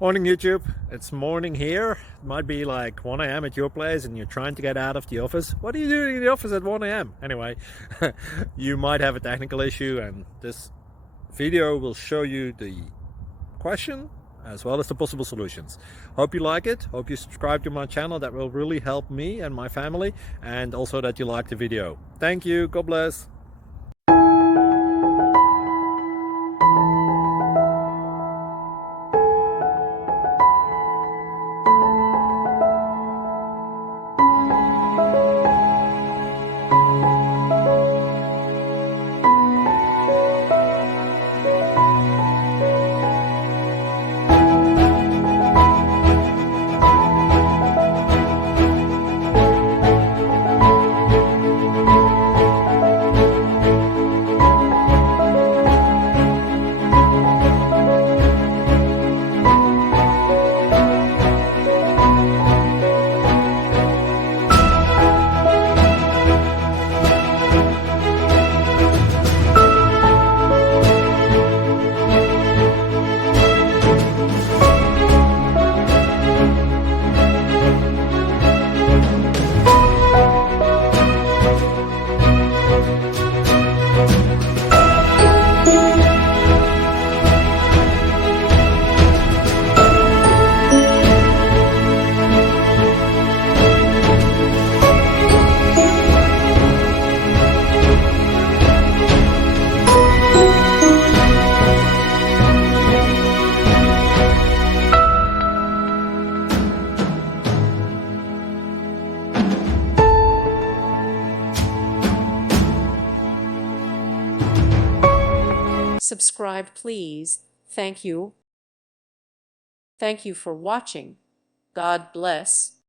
Morning YouTube, it's morning here. It might be like 1 a.m. at your place and you're trying to get out of the office. What are you doing in the office at 1 a.m.? Anyway, you might have a technical issue and this video will show you the question as well as the possible solutions. Hope you like it, hope you subscribe to my channel. That will really help me and my family, and also that you like the video. Thank you, God bless. Subscribe, please. Thank you. Thank you for watching. God bless.